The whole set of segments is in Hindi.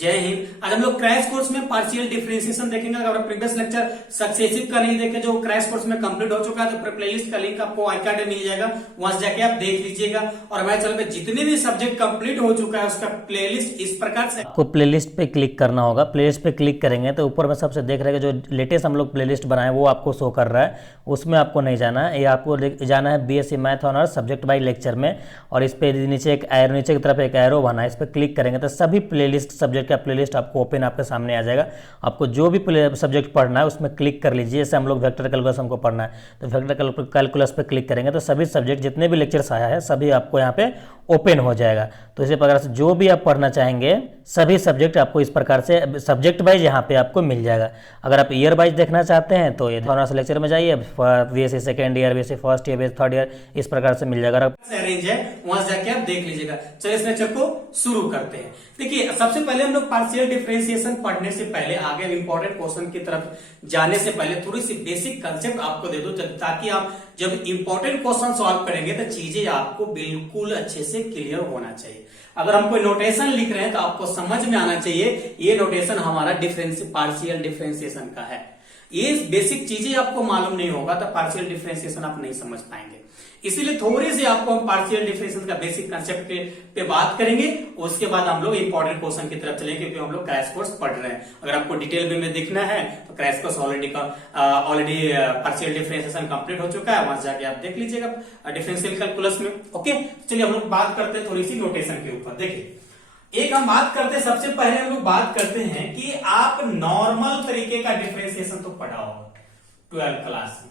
जय हिंद। आज हम लोग क्रैश कोर्स में पार्शियल डिफरेंशिएशन देखेंगे। अगर प्रीवियस लेक्चर सक्सेसिव का नहीं देखे, जो क्रैश कोर्स में कंप्लीट हो चुका है, तो प्लेलिस्ट का लिंक आपको आई कार्ड में मिल जाएगा, वहां से जाके आप देख लीजिएगा। और हमारे चैनल पे जितने भी सब्जेक्ट कंप्लीट हो चुका है उसका प्लेलिस्ट इस प्रकार से आपको प्लेलिस्ट पे क्लिक करना होगा। प्लेलिस्ट पे क्लिक करेंगे तो ऊपर में सबसे देख रहे हैं जो लेटेस्ट हम लोग प्लेलिस्ट बनाए वो आपको शो कर रहा है, उसमें आपको नहीं जाना है। ये आपको जाना है BSc math honours subject by lecture में, और इस पे नीचे एक एरो, नीचे की तरफ एक एरो बना है, इस पर क्लिक करेंगे तो सभी प्लेलिस्ट सब्जेक्ट का प्लेलिस्ट आपको ओपन आपके सामने आ जाएगा। आपको जो भी सब्जेक्ट पढ़ना है उसमें क्लिक कर लीजिए। जैसे हम लोग वेक्टर कैलकुलस हमको पढ़ना है तो वेक्टर कैलकुलस पे क्लिक करेंगे तो सभी सब्जेक्ट जितने भी लेक्चर्स आया है सभी आपको यहाँ पे ओपन हो जाएगा। तो इसी प्रकार से जो भी आप पढ़ना चाहेंगे सभी सब्जेक्ट आपको इस प्रकार से सब्जेक्ट वाइज यहाँ पे आपको मिल जाएगा। अगर आप ईयर वाइज देखना चाहते हैं तो ये ऑनर्स लेक्चर में जाइए, BSc second year, BSc first year, BSc third year, इस प्रकार से मिल जाएगा। अरेंज है, वहां से जाके आप देख लीजिएगा। चलिए इस लेक्चर को शुरू करते हैं। देखिए, सबसे पहले हम लोग पार्शियल डिफरेंशिएशन पढ़ने से पहले, आगे इंपॉर्टेंट क्वेश्चन की तरफ जाने से पहले थोड़ी सी बेसिक कंसेप्ट आपको दे दो, ताकि आप जब इंपॉर्टेंट क्वेश्चन सॉल्व करेंगे तो चीजें आपको बिल्कुल अच्छे से क्लियर होना चाहिए। अगर हम कोई नोटेशन लिख रहे हैं तो आपको समझ में आना चाहिए ये नोटेशन हमारा पार्शियल डिफरेंशिएशन का है। ये बेसिक चीजें आपको मालूम नहीं होगा तो पार्शियल डिफरेंशिएशन आप नहीं समझ पाएंगे। इसीलिए थोड़ी सी आपको हम पार्शियल डिफरेंशिएशन का बेसिक कंसेप्ट पे बात करेंगे, उसके बाद हम लोग इंपॉर्टेंट क्वेश्चन की तरफ चलेंगे, क्योंकि हम लोग क्रैश कोर्स पढ़ रहे हैं। अगर आपको डिटेल वे में देखना है तो crash course already partial differentiation complete हो चुका है, वहां से जाके आप देख लीजिएगा डिफरेंशियल कैलकुलस में। ओके, चलिए हम लोग बात करते हैं थोड़ी सी नोटेशन के ऊपर। देखिए, एक हम बात करते हैं, सबसे पहले हम लोग बात करते हैं कि आप नॉर्मल तरीके का डिफरेंशिएशन तो पढ़ा होगा 12th क्लास में,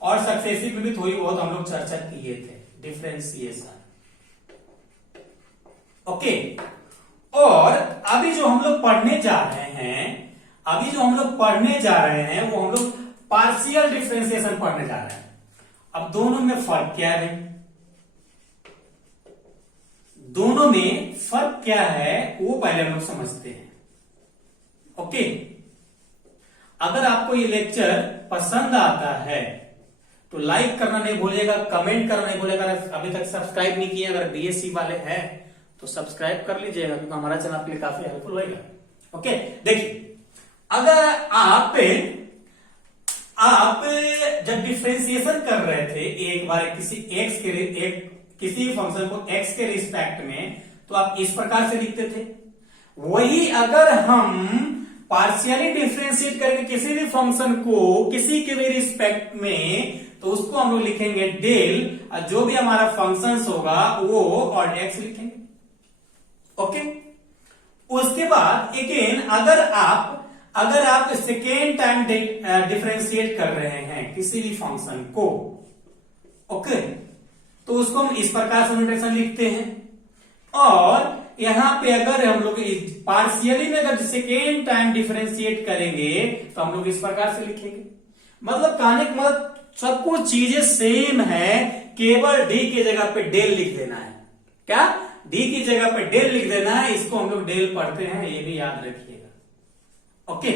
और सक्सेसिव में भी थोड़ी बहुत हम लोग चर्चा किए थे डिफरेंशिएशन। ओके, और अभी जो हम लोग पढ़ने जा रहे हैं वो हम लोग पार्शियल डिफरेंशिएशन पढ़ने जा रहे हैं। अब दोनों में फर्क क्या है? दोनों में फर्क क्या है वो पहले हम लोग समझते हैं। ओके, अगर आपको ये लेक्चर पसंद आता है तो लाइक करना नहीं भूलिएगा, कमेंट करना नहीं भूलिएगा। अभी तक सब्सक्राइब नहीं किए, अगर बीएससी वाले हैं तो सब्सक्राइब कर लीजिएगा, क्योंकि हमारा चैनल आपके लिए काफी हेल्पफुल होगा। ओके, देखिए, अगर आप जब डिफरेंशिएशन कर रहे थे एक बार किसी फंक्शन को x के रिस्पेक्ट में, तो आप इस प्रकार से लिखते थे। वही अगर हम पार्शियली डिफरेंशिएट करेंगे किसी भी फंक्शन को किसी के भी रिस्पेक्ट में, तो उसको हम लोग लिखेंगे डेल, जो भी हमारा फंक्शन होगा वो और x लिखेंगे। ओके, उसके बाद अगेन अगर आप सेकेंड टाइम डिफरेंशिएट कर रहे हैं किसी भी फंक्शन को, ओके, तो उसको हम इस प्रकार से नोटेशन लिखते हैं। और यहां पे अगर हम लोग पार्शियली में अगर सेकेंड टाइम डिफरेंशिएट करेंगे तो हम लोग इस प्रकार से लिखेंगे। मतलब कहने का मतलब सब कुछ चीजें सेम है, केवल डी की जगह पे डेल लिख देना है। क्या? डी की जगह पे डेल लिख देना है। इसको हम लोग डेल पढ़ते हैं, ये भी याद रखिएगा। ओके,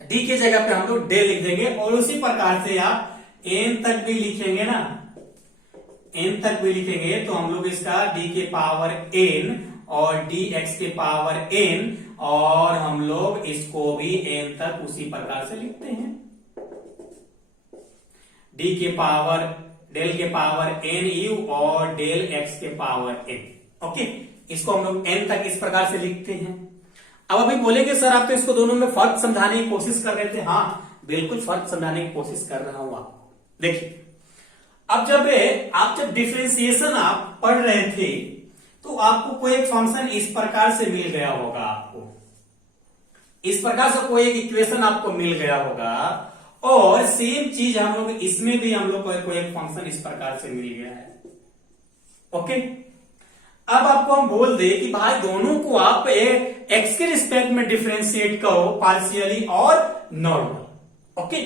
डी की जगह पे हम लोग डेल लिख देंगे, और उसी प्रकार से आप एन तक भी लिखेंगे ना, एन तक भी लिखेंगे तो हम लोग इसका डी के पावर एन और डी एक्स के पावर एन, और हम लोग इसको भी एन तक उसी प्रकार से लिखते हैं। डी के पावर डेल के पावर एन यू और डेल एक्स के पावर एन। ओके, इसको हम लोग एन तक इस प्रकार से लिखते हैं। अब अभी बोलेंगे सर आप तो इसको दोनों में फर्क समझाने की कोशिश कर रहे थे। हाँ, बिल्कुल फर्क समझाने की कोशिश कर रहा हूं आपको। देखिए, अब जब डिफरेंशिएशन आप पढ़ रहे थे तो आपको कोई एक फंक्शन इस प्रकार से मिल गया होगा, आपको इस प्रकार से कोई एक इक्वेशन आपको मिल गया होगा, और सेम चीज हम लोग इसमें भी हम लोग कोई एक फंक्शन इस प्रकार से मिल गया है। ओके, अब आपको हम बोल दे कि भाई दोनों को आप एक्स के रिस्पेक्ट में डिफरेंशिएट करो, पार्शियली और नॉर्मल। ओके,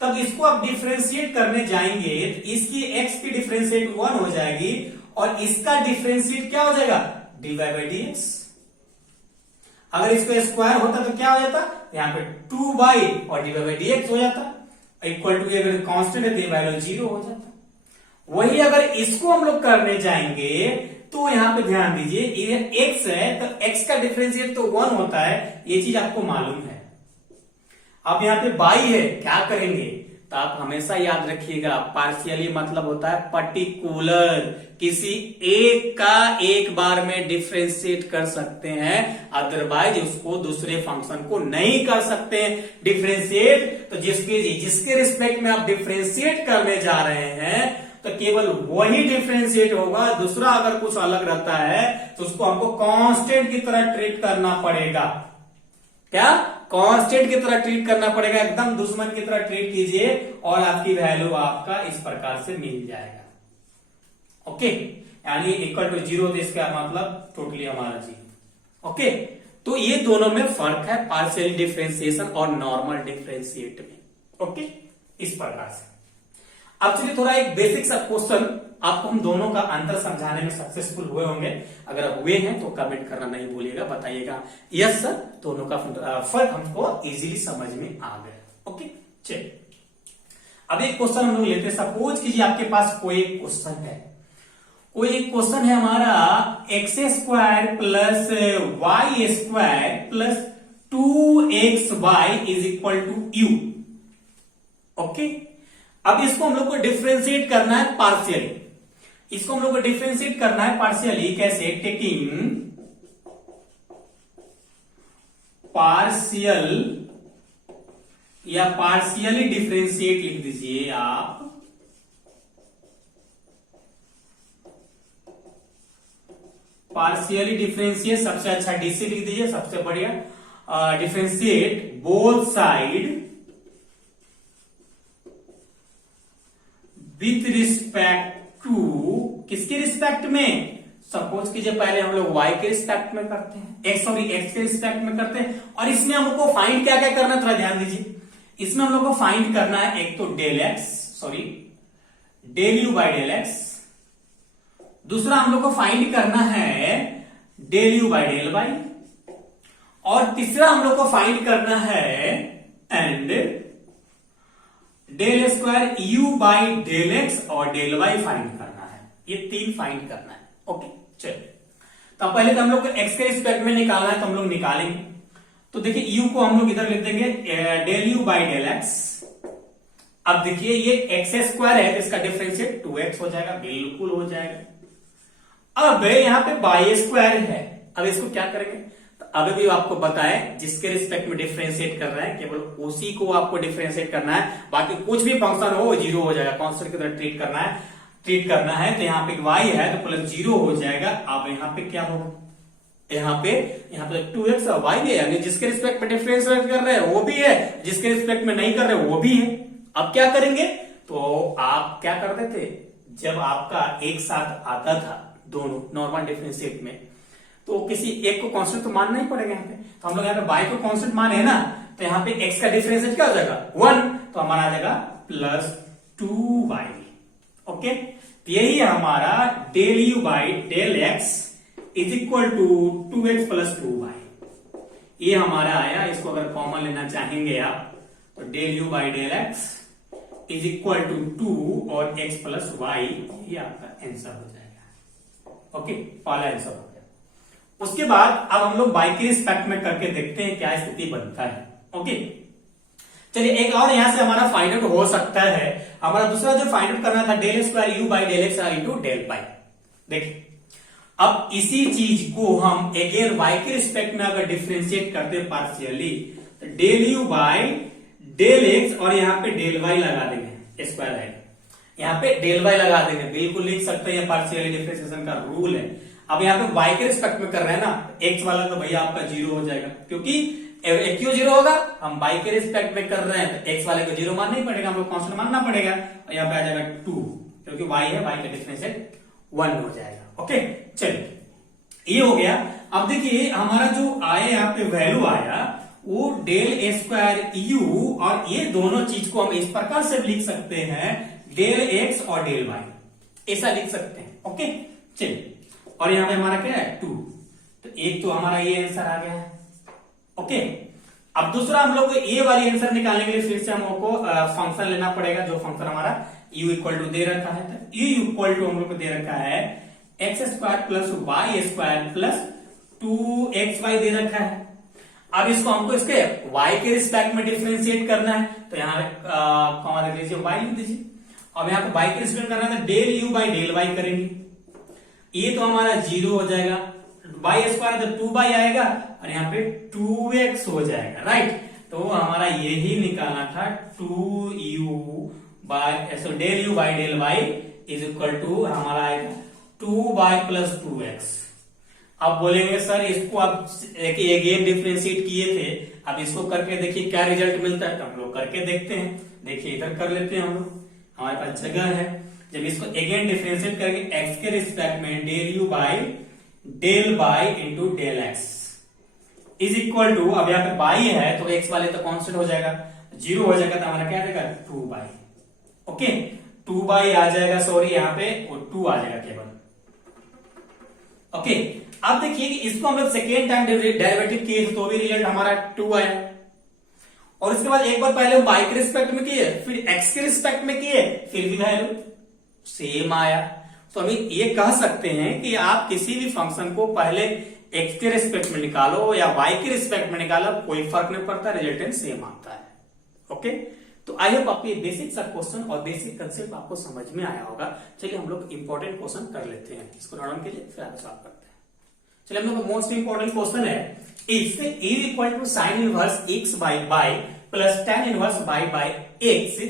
तब इसको आप डिफरेंशिएट करने जाएंगे तो इसकी x की डिफरेंशिएट 1 हो जाएगी, और इसका डिफरेंशिएट क्या हो जाएगा? dy by dx। अगर इसको स्क्वायर होता तो क्या हो जाता? यहाँ पे 2y और dy बाई dx हो जाता, इक्वल टू अगर कांस्टेंट है तो वैल्यू 0 हो जाता। वही अगर इसको हम लोग करने जाएंगे तो यहां पे ध्यान दीजिए, ये x है तो x का डिफरेंशिएट तो 1 होता है, ये चीज आपको मालूम है। अब यहाँ पे y है, क्या करेंगे, तो आप हमेशा याद रखिएगा पार्शियली मतलब होता है पर्टिकुलर, किसी एक का एक बार में डिफरेंशिएट कर सकते हैं, अदरवाइज उसको दूसरे फंक्शन को नहीं कर सकते डिफरेंशिएट। तो जिसके रिस्पेक्ट में आप डिफरेंशिएट करने जा रहे हैं तो केवल वही डिफरेंशिएट होगा, दूसरा अगर कुछ अलग रहता है तो उसको हमको कांस्टेंट की तरह ट्रीट करना पड़ेगा। क्या कांस्टेंट की तरह ट्रीट करना पड़ेगा, एकदम दुश्मन की तरह ट्रीट कीजिए और आपकी वैल्यू आपका इस प्रकार से मिल जाएगा। ओके, यानी इक्वल टू 0 तो इसका मतलब टोटली हमारा 0। ओके, तो ये दोनों में फर्क है पार्शियल डिफरेंशिएशन और नॉर्मल डिफरेंशिएट में। ओके, इस प्रकार से। अब चलिए थोड़ा एक बेसिक सा क्वेश्चन, आपको हम दोनों का अंतर समझाने में सक्सेसफुल हुए होंगे, अगर हुए हैं तो कमेंट करना नहीं भूलिएगा, बताइएगा यस सर, दोनों का फर्क हमको इजीली समझ में आ गया। ओके, चलिए अब एक क्वेश्चन हम लोग लेते हैं। सपोज कीजिए आपके पास कोई एक क्वेश्चन है, कोई एक क्वेश्चन है हमारा x² plus y² plus 2xy is equal to u। Okay, अब इसको हम लोग को डिफरेंशिएट करना है पार्शियली, इसको हम लोग को डिफरेंशिएट करना है पार्शियली। कैसे? टेकिंग पार्शियल या पार्शियली डिफरेंशिएट लिख दीजिए आप, पार्शियली डिफरेंशिएट, सबसे अच्छा डीसी लिख दीजिए, सबसे बढ़िया। Differentiate both side with respect to, किसके रिस्पेक्ट में? सपोज कीजिए पहले हम लोग y के रिस्पेक्ट में करते हैं, x के रिस्पेक्ट में करते हैं, और इसमें हमको फाइंड क्या क्या करना है, थोड़ा ध्यान दीजिए। इसमें हम लोग को फाइंड करना है एक तो del u by del x, दूसरा हम लोग को फाइंड करना है del u by del y, और तीसरा हम लोग को फाइंड करना है and del square u by del x और डेल y फाइंड करना है। ये तीन फाइंड करना है। ओके, चलिए तो पहले तो हम लोग को x के रिस्पेक्ट में निकालना है, तो हम लोग निकालेंगे। तो देखिए u को हम लोग इधर लिख देंगे del u by del x। अब देखिए ये x² है तो इसका डिफरेंशिएट 2x हो जाएगा, बिल्कुल हो जाएगा। अब यहां पे y² है, अब इसको क्या करेंगे, अभी भी आपको बताएं जिसके रिस्पेक्ट में डिफरेंशिएट कर रहे हैं केवल उसी को आपको डिफरेंशिएट करना है, बाकी कुछ भी फंक्शन हो 0 हो जाएगा, कांस्टेंट की तरह ट्रीट करना है। तो यहाँ पे y है तो प्लस 0 हो जाएगा। अब यहाँ पे क्या होगा, यहाँ पे 2x और y है, यानी जिसके रिस्पेक्ट में डिफरेंशिएट कर रहे हैं वो भी है, जिसके रिस्पेक्ट में नहीं कर रहे वो भी है। अब क्या करेंगे, तो आप क्या करते थे, जब आपका एक साथ आता था दोनों नॉर्मल डिफरेंशिएट में, तो किसी एक को कांस्टेंट तो मानना ही पड़ेगा यहाँ पे। तो हम लोग यहाँ पे y को कांस्टेंट माने है ना, तो यहाँ पे x का डिफरेंशिएट क्या हो जाएगा 1, तो हमारा आ जाएगा प्लस 2y। ओके, तो यही हमारा del u by del x is equal to 2x plus 2y, ये हमारा आया। इसको अगर कॉमन लेना चाहेंगे आप तो del u by del x is equal to 2 और x प्लस y, ये आपका आंसर हो जाएगा। ओके, पहला आंसर हो गया। उसके बाद अब हम लोग y के रिस्पेक्ट में करके देखते हैं क्या स्थिति बनता है। ओके, चलिए एक और यहां से हमारा फाइंड आउट हो सकता है। हमारा दूसरा जो फाइंड आउट करना था del square u by del x into del pi. देखिए अब इसी चीज को हम अगेन y के रिस्पेक्ट में अगर डिफरेंशिएट करते हैं पार्शियली, तो del u by del x और यहाँ पे डेल y लगा देंगे, स्क्वायर है यहाँ पे डेल y लगा देंगे, बिल्कुल लिख सकते हैं, पार्शियली डिफरेंशिएशन का रूल है। अब यहाँ पे y के रिस्पेक्ट में कर रहे हैं ना, x वाला तो भैया आपका 0 हो जाएगा, क्योंकि क्यों 0 होगा, हम y के रिस्पेक्ट में कर रहे हैं तो x वाले को 0 मानना ही पड़ेगा, हम लोग कांस्टेंट मानना पड़ेगा, और यहाँ पे आ जाएगा 2, क्योंकि y है, y का डिफरेंशिएट 1 हो जाएगा। ओके, चलिए ये हो गया। अब देखिए हमारा जो आया यहाँ पे वैल्यू आया वो डेल स्क्वायर u, और ये दोनों चीज को हम इस प्रकार से लिख सकते हैं डेल x और डेल y, ऐसा लिख सकते हैं। ओके, चलिए, और यहाँ पे हमारा क्या है 2, तो एक तो हमारा ये आंसर आ गया है। ओके, अब दूसरा हम लोग को ये वाली आंसर निकालने के लिए फिर से हम लोग को फंक्शन लेना पड़ेगा, जो फंक्शन हमारा u इक्वल टू दे रखा है। तो u इक्वल टू हम लोग को दे रखा है x square plus y square plus 2xy दे रखा है। अब इसको हमको इसके y के रिस्पेक्ट में डिफरेंशिएट करना है, तो यहाँ पे कॉमा देख लीजिए, y लिख दीजिए। अब यहाँ पे y के रिस्पेक्ट करना है तो del u by del y करेंगे, ये तो हमारा 0 हो जाएगा, वाई स्क्वायर तो 2y आएगा और यहाँ पे 2x हो जाएगा, राइट। तो हमारा यही निकालना था 2u by del u by del y is equal to हमारा आएगा 2y प्लस 2x। अब बोलेंगे सर इसको आप अगेन डिफरेंशिएट किए थे, अब इसको करके देखिए क्या रिजल्ट मिलता है, तो हम लोग करके देखते हैं। देखिए इधर कर लेते हैं हम लोग, हमारे पास जगह है। जब इसको अगेन डिफरेंशिएट करेंगे x के रिस्पेक्ट में del u by del y into del x is equal to, अब यहाँ पे y है तो x वाले तो कांस्टेंट हो जाएगा, 0 हो जाएगा, तो हमारा क्या आ जाएगा 2y। ओके 2y आ जाएगा, सॉरी यहाँ पे और 2 आ जाएगा केवल। ओके अब देखिए कि इसको हम लोग सेकेंड टाइम डेरिवेटिव किए तो भी रिजल्ट हमारा 2 आया, और इसके बाद एक बार पहले हम y के रिस्पेक्ट में किए, फिर x के रिस्पेक्ट में किए, फिर भी वैल्यू सेम आया। तो अभी ये कह सकते हैं कि आप किसी भी फंक्शन को पहले x के रिस्पेक्ट में निकालो या y के रिस्पेक्ट में निकालो, कोई फर्क नहीं पड़ता, रिजल्टेंट सेम आता है। ओके तो आई होप आपको ये बेसिक सा क्वेश्चन और बेसिक कंसेप्ट आपको समझ में आया होगा। चलिए हम लोग इंपॉर्टेंट क्वेश्चन कर लेते हैं, इसको नोट डाउन कीजिए फिर आगे सॉल्व करते हैं। चलिए हम लोग मोस्ट इंपॉर्टेंट क्वेश्चन है, if e equal to sine inverse x by by plus tan inverse by by x,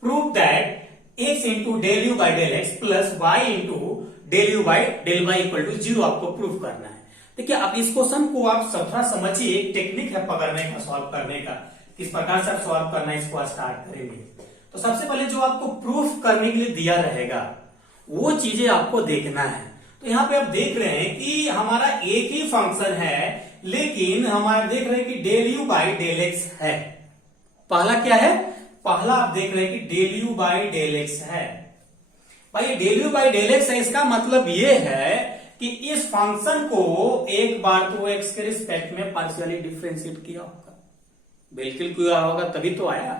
prove that x into del u by del x plus y into del u by del y equal to 0 आपको प्रूव करना है। देखिए अब इस क्वेश्चन को आप थोड़ा समझिए, एक टेक्निक है पकड़ने का, सॉल्व करने का, किस प्रकार से आप सॉल्व करना है इसको स्टार्ट करेंगे। तो सबसे पहले जो आपको प्रूफ करने के लिए दिया रहेगा वो चीजें आपको देखना है। तो यहाँ पे आप देख रहे हैं कि हमारा एक ही फंक्शन है, लेकिन हमारा देख रहे हैं कि del u by del x है। पहला क्या है, पहला आप देख रहे हैं कि del u by del x है। भाई del u by del x है, इसका मतलब ये है कि इस फंक्शन को एक बार तो एक्स के रिस्पेक्ट में पार्शियली डिफरेंशिएट किया होगा, बिल्कुल किया होगा, तभी तो आया,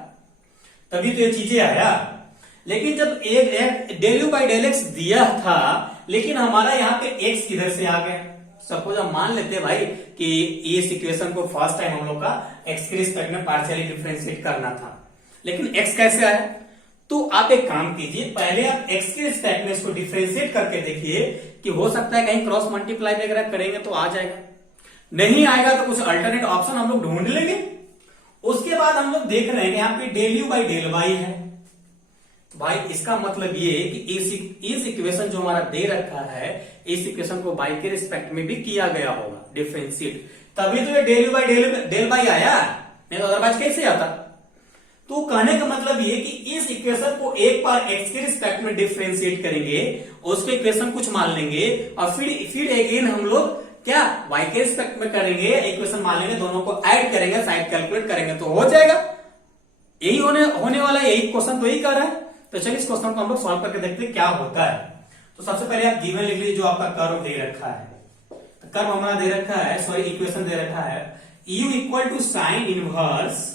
तभी तो ये चीजें आया। लेकिन जब एक del u by del x दिया था, लेकिन हमारा यहाँ पे एक्स किधर से आ गया। सपोज हम मान लेते हैं भाई कि इस इक्वेशन को फर्स्ट टाइम हम लोग का एक्स के रिस्पेक्ट में पार्शियली डिफरेंशिएट करना था, लेकिन एक्स कैसे आया। तो आप एक काम कीजिए, पहले आप एक्स के रिस्पेक्ट में इसको डिफरेंशिएट करके देखिए कि हो सकता है कहीं क्रॉस मल्टीप्लाई वगैरह करेंगे तो आ जाएगा, नहीं आएगा तो कुछ अल्टरनेट ऑप्शन हम लोग ढूंढ लेंगे। उसके बाद हम लोग देख रहे हैं यहाँ पे del u by del y है, तो भाई इसका मतलब ये कि इस इक्वेशन जो हमारा दे रखा है, इस इक्वेशन को बाई के रिस्पेक्ट में भी किया गया होगा डिफरेंशिएट, तभी तो ये del u by del y आया, नहीं तो अदरवाइज कैसे आता। तो कहने का मतलब ये कि इस इक्वेशन को एक बार एक्स के रिस्पेक्ट में डिफरेंशिएट करेंगे, उसको इक्वेशन कुछ मान लेंगे और फिर अगेन हम लोग क्या y के रिस्पेक्ट में करेंगे, इक्वेशन मान लेंगे, दोनों को ऐड करेंगे, साइड कैलकुलेट करेंगे तो हो जाएगा। यही होने वाला, यही क्वेश्चन तो यही कर रहा है। तो चलिए इस क्वेश्चन को हम लोग सॉल्व करके देखते हैं क्या होता है। तो सबसे पहले आप गिवन लिख लीजिए जो आपका कर्व दे रखा है। तो कर्व हमारा दे रखा है, सॉरी इक्वेशन दे रखा है, u equal to sine inverse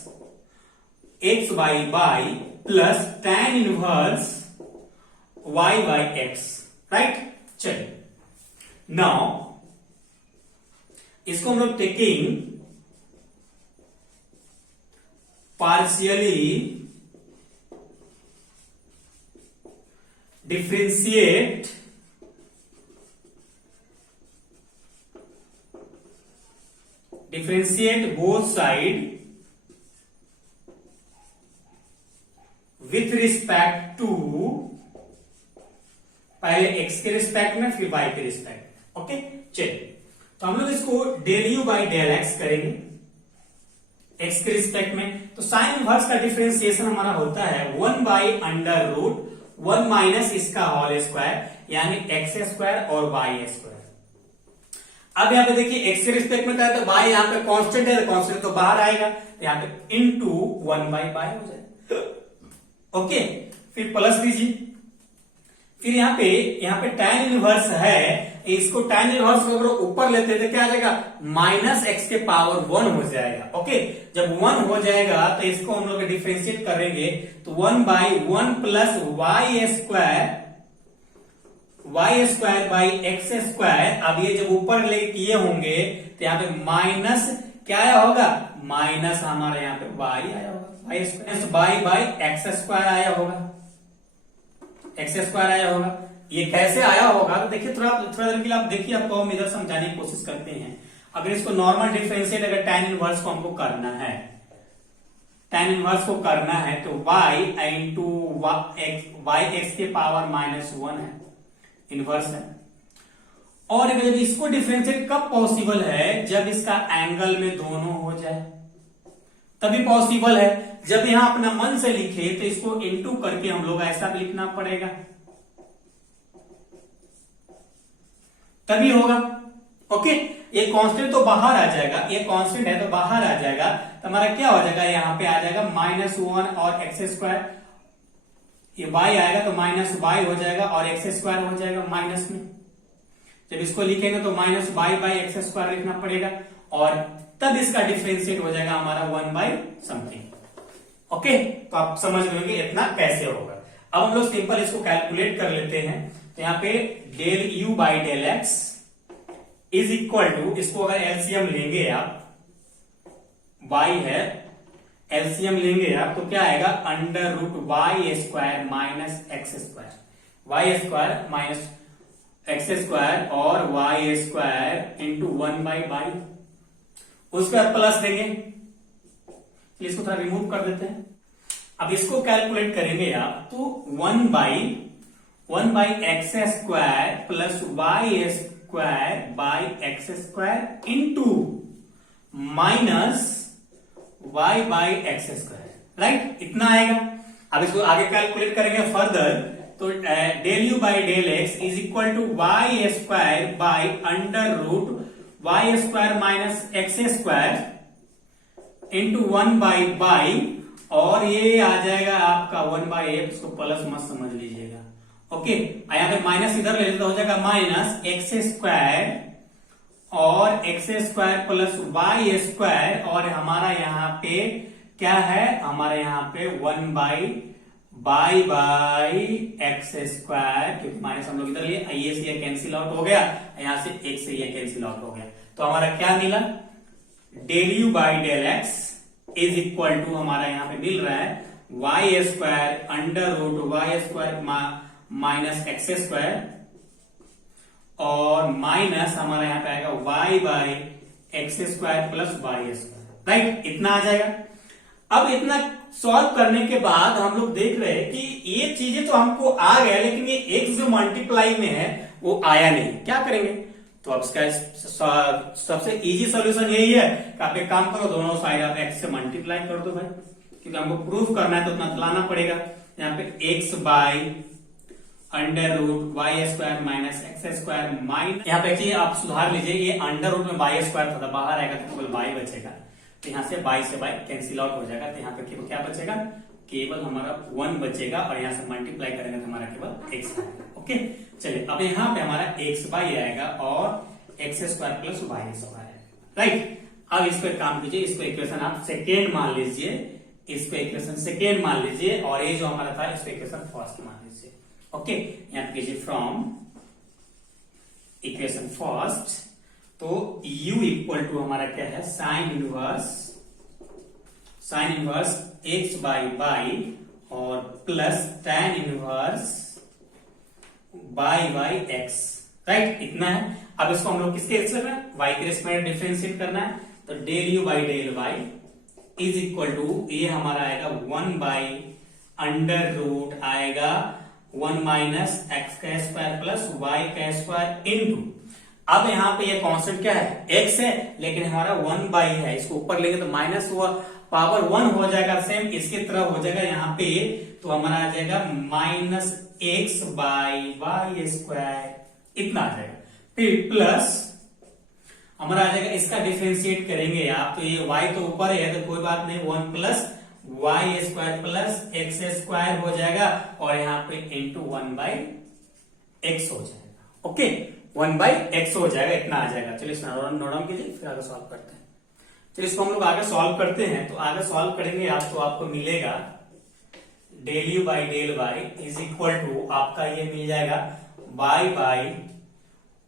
x by by plus tan inverse y by x, right. चलिए नाउ इसको हम लोग taking partially differentiate both side with respect to, पहले x के रिस्पेक्ट में फिर y के रिस्पेक्ट। ओके चलिए तो हम लोग इसको del u by del x करेंगे x के रिस्पेक्ट में। तो साइन इनवर्स का डिफरेंशिएशन हमारा होता है 1 बाई अंडर रूट 1 माइनस इसका होल स्क्वायर, यानी एक्स स्क्वायर और वाई स्क्वायर। अब यहाँ पे देखिए x के रिस्पेक्ट में क्या है, तो y यहाँ पे कांस्टेंट है, तो कांस्टेंट तो बाहर आएगा, तो यहाँ पे इनटू 1 बाई बाई हो जाएगा। ओके फिर प्लस दीजिए, फिर यहाँ पे tan इनवर्स है, इसको tan इनवर्स को अगर ऊपर लेते हैं तो क्या आ जाएगा, माइनस एक्स के पावर 1 हो जाएगा। ओके जब 1 हो जाएगा तो इसको हम लोग डिफरेंशिएट करेंगे, तो 1 by 1 plus y square y square by x square. अब ये जब ऊपर ले किए होंगे तो यहाँ पे माइनस क्या आया होगा, माइनस हमारे यहाँ पे वाई आया होगा, y square by by x square आया होगा, एक्स स्क्वायर आया होगा। ये कैसे आया होगा तो देखिए, थोड़ा देर के लिए आप देखिए, आपको हम इधर समझाने की कोशिश करते हैं। अगर इसको नॉर्मल डिफरेंशिएट अगर tan इनवर्स को हमको करना है, tan इनवर्स को करना है तो y इंटू वाई एक्स के पावर -1 है, इनवर्स है। और अगर जब इसको डिफरेंशिएट कब पॉसिबल है, जब इसका एंगल में दोनों हो जाए तभी पॉसिबल है। जब यहां अपना मन से लिखे तो इसको इंटू करके हम लोग ऐसा भी लिखना पड़ेगा, तभी होगा। ओके, ये कांस्टेंट तो बाहर आ जाएगा, ये कांस्टेंट है तो बाहर आ जाएगा, तो हमारा क्या हो जाएगा, यहाँ पे आ जाएगा -1 और एक्स स्क्वायर, ये y आएगा तो -y हो जाएगा और एक्स स्क्वायर हो जाएगा माइनस में। जब इसको लिखेंगे तो -y बाई एक्स स्क्वायर लिखना पड़ेगा और तब इसका डिफरेंशिएट हो जाएगा हमारा 1 बाई समथिंग। ओके, तो आप समझ गए इतना कैसे होगा। अब हम लोग सिंपल इसको कैलकुलेट कर लेते हैं। तो यहाँ पे del u by del x is equal to, इसको अगर एलसीएम लेंगे आप, y है, एलसीएम लेंगे आप तो क्या आएगा, under root y square minus x square, y square minus x square और y square into 1 by by, उसके बाद प्लस देंगे। इसको थोड़ा रिमूव कर देते हैं। अब इसको कैलकुलेट करेंगे आप तो 1 by x square plus y square by x square into minus y by x square, right, इतना आएगा। अब इसको आगे कैलकुलेट करेंगे फर्दर तो del u by del x is equal to y square by under root y square minus x square into 1 by by, और ये आ जाएगा आपका 1 बाई एक्स, इसको प्लस मत समझ लीजिएगा। ओके, यहाँ पे माइनस इधर ले लेते हो जाएगा माइनस एक्स स्क्वायर और x square plus y square, और हमारा यहाँ पे क्या है, हमारे यहाँ पे 1 बाई बाई एक्स स्क्वायर, क्योंकि माइनस हम लोग इधर लिए, ये से ये कैंसिल आउट हो गया, यहाँ से एक से ये कैंसिल आउट हो गया, तो हमारा क्या मिला, del u by del x is equal to हमारा यहाँ पे मिल रहा है y square under root y square minus x square और माइनस हमारा यहाँ पे आएगा y by x square plus y square, right, इतना आ जाएगा। अब इतना सॉल्व करने के बाद हम लोग देख रहे हैं कि ये चीजें तो हमको आ गया, लेकिन ये एक्स जो मल्टीप्लाई में है वो आया नहीं, क्या करेंगे। तो अब इसका सबसे इजी सॉल्यूशन यही है कि आप एक काम करो, दोनों साइड आप एक्स से मल्टीप्लाई कर दो भाई, क्योंकि हमको प्रूफ करना है तो उतना लाना पड़ेगा। यहाँ पे x by under root y square minus x square minus, यहाँ पे आप सुधार लीजिए, ये अंडर रूट में वाई स्क्वायर था, बाहर आएगा तो केवल वाई बचेगा, तो यहाँ से बाई से बाई कैंसिल आउट हो जाएगा, तो यहाँ पे केवल क्या बचेगा, केवल हमारा 1 बचेगा, और यहाँ से मल्टीप्लाई करेंगे तो हमारा केवल एक्स आएगा। ओके, चलिए अब यहाँ पे हमारा एक्स बाई आएगा और x square plus y square, right. अब इसको एक काम कीजिए, इसको इक्वेशन आप सेकेंड मान लीजिए, इसको इक्वेशन सेकेंड मान लीजिए, और ये जो हमारा था इसको इक्वेशन फर्स्ट मान लीजिए। ओके, यहाँ पे कीजिए फ्रॉम इक्वेशन फर्स्ट, तो u इक्वल टू हमारा क्या है, sine inverse x by by और plus tan inverse by by x, right, इतना है। अब इसको हम लोग किसके y के रिस्पेक्ट में डिफरेंशिएट करना है, तो del u by del y is equal to, ये हमारा आएगा 1 बाई अंडर रूट आएगा 1 माइनस एक्स का स्क्वायर प्लस वाई का स्क्वायर इंटू, अब यहाँ पे ये कांस्टेंट क्या है, x है, लेकिन हमारा 1 बाई है, इसको ऊपर लेंगे तो माइनस हुआ, पावर 1 हो जाएगा, सेम इसके तरह हो जाएगा यहाँ पे, तो हमारा आ जाएगा minus x by y square, इतना आ जाएगा। फिर प्लस हमारा आ जाएगा, इसका डिफरेंशिएट करेंगे आप, तो ये y तो ऊपर है तो कोई बात नहीं, 1 plus y square plus x square हो जाएगा, और यहाँ पे इंटू 1 बाई एक्स हो जाएगा। ओके, 1 बाई एक्स हो जाएगा, इतना आ जाएगा। चलिए इसको नोट डाउन कीजिए, फिर आगे सॉल्व करते हैं। चलिए इसको हम लोग आगे सॉल्व करते हैं, तो आगे सॉल्व करेंगे आप, तो आपको मिलेगा del u by del y is equal to आपका ये मिल जाएगा y by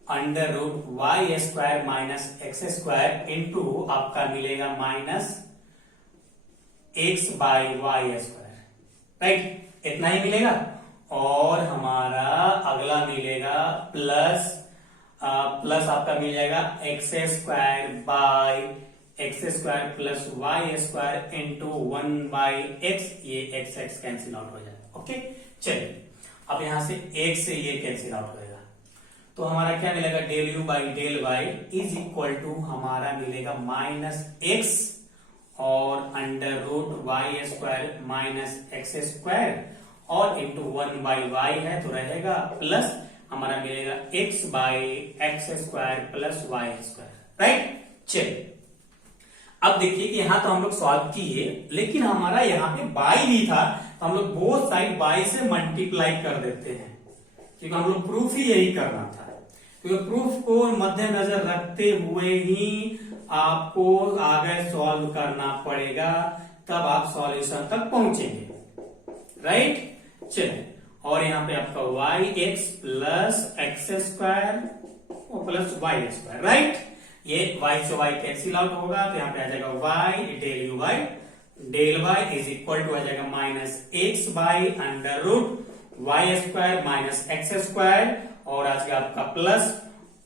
under root y square minus x square into आपका मिलेगा minus x by y square, right, इतना ही मिलेगा। और हमारा अगला मिलेगा प्लस आपका मिल जाएगा x square by x square plus y square into 1 by x, ये एक्स एक्स कैंसिल आउट हो जाएगा। ओके, चलिए अब यहां से एक से ये कैंसिल आउट होएगा, तो हमारा क्या मिलेगा, del u by del y is equal to हमारा मिलेगा माइनस एक्स और under root y square minus x square और इंटू 1 बाई वाई है तो रहेगा प्लस हमारा मिलेगा x by x square plus y square, right. चलिए अब देखिए कि यहां तो हम लोग सॉल्व किए, लेकिन हमारा यहाँ पे बाई भी था तो हम लोग बोथ साइड बाई से मल्टीप्लाई कर देते हैं, क्योंकि हम लोग प्रूफ ही यही करना था। क्योंकि प्रूफ को मद्देनजर रखते हुए ही आपको आगे सॉल्व करना पड़ेगा, तब आप सॉल्यूशन तक पहुंचेंगे, राइट। चलिए, और यहाँ पे आपका y x plus x square और प्लस वाई स्क्वायर, राइट। ये y से y कैंसिल आउट होगा तो यहाँ पे आ जाएगा y del u by del y is equal to आ जाएगा minus x by under root y square minus x square और आ जाएगा आपका प्लस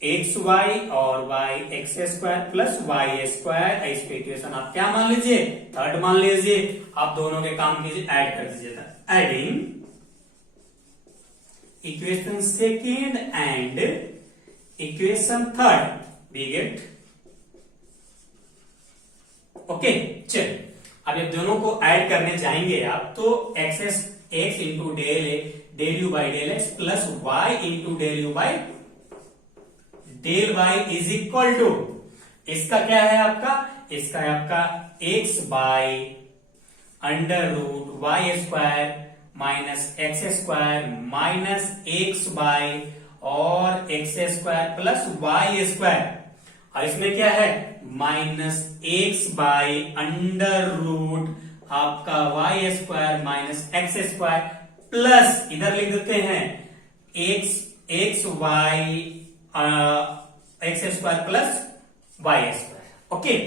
एक्स वाई और y x square plus y square. इस पे इक्वेशन आप क्या मान लीजिए, थर्ड मान लीजिए। आप दोनों के काम कीजिए, ऐड कर दीजिएगा, adding equation second and equation third we get, okay. चलिए अब ये दोनों को ऐड करने जाएंगे आप, तो x into del u by del x plus y into del u by del y is equal to, इसका क्या है आपका, इसका है आपका x by under root y square minus x square minus x by और x square plus y square, और इसमें क्या है minus x by under root आपका y square minus x square plus इधर लिख देते हैं x y x square plus y square. Okay,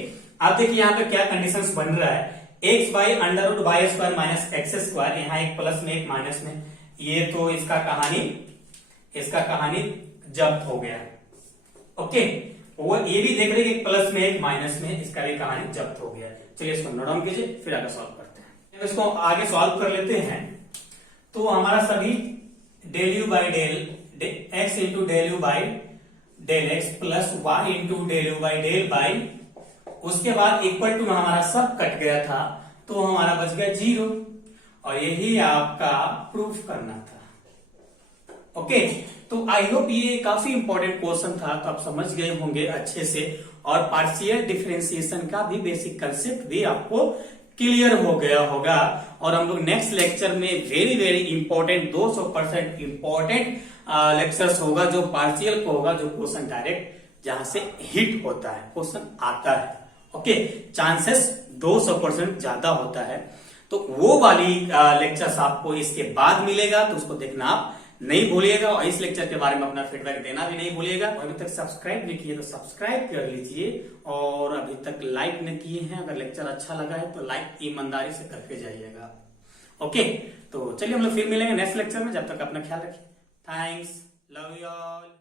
अब देखिए यहाँ पे क्या कंडीशंस बन रहा है, x by under root y square minus x square, यहाँ एक प्लस में एक माइनस में, ये तो इसका कहानी जब्त हो गया। ओके, वो ये भी देख रहे कि प्लस में एक माइनस में, इसका भी कहानी जब्त हो गया। चलिए इसको नोट डाउन कीजिए, फिर आगे सॉल्व करते हैं। इसको आगे सॉल्व कर लेते हैं, तो हमारा सभी del u by del x into del u by del x plus y into del u by del y, उसके बाद इक्वल टू हमारा सब कट गया था तो हमारा बच गया 0, और यही आपका प्रूफ करना था। ओके, तो आई होप ये काफी इंपॉर्टेंट क्वेश्चन था, तो आप समझ गए होंगे अच्छे से, और पार्शियल डिफरेंशिएशन का भी बेसिक कंसेप्ट भी आपको क्लियर हो गया होगा। और हम लोग नेक्स्ट लेक्चर में very very important 200% important lectures होगा, जो पार्शियल को होगा, जो क्वेश्चन डायरेक्ट जहां से हिट होता है, क्वेश्चन आता है। ओके, चांसेस 200% ज्यादा होता है, तो वो वाली लेक्चर्स आपको इसके बाद मिलेगा, तो उसको देखना आप नहीं भूलिएगा। और इस लेक्चर के बारे में अपना फीडबैक देना भी नहीं भूलिएगा। अभी तक सब्सक्राइब नहीं किए तो सब्सक्राइब कर लीजिए, और अभी तक लाइक नहीं किए हैं, अगर लेक्चर अच्छा लगा है तो लाइक ईमानदारी से करके जाइएगा। ओके, तो चलिए हम लोग फिर मिलेंगे नेक्स्ट लेक्चर में, जब तक अपना ख्याल रखिए। Thanks, love you all.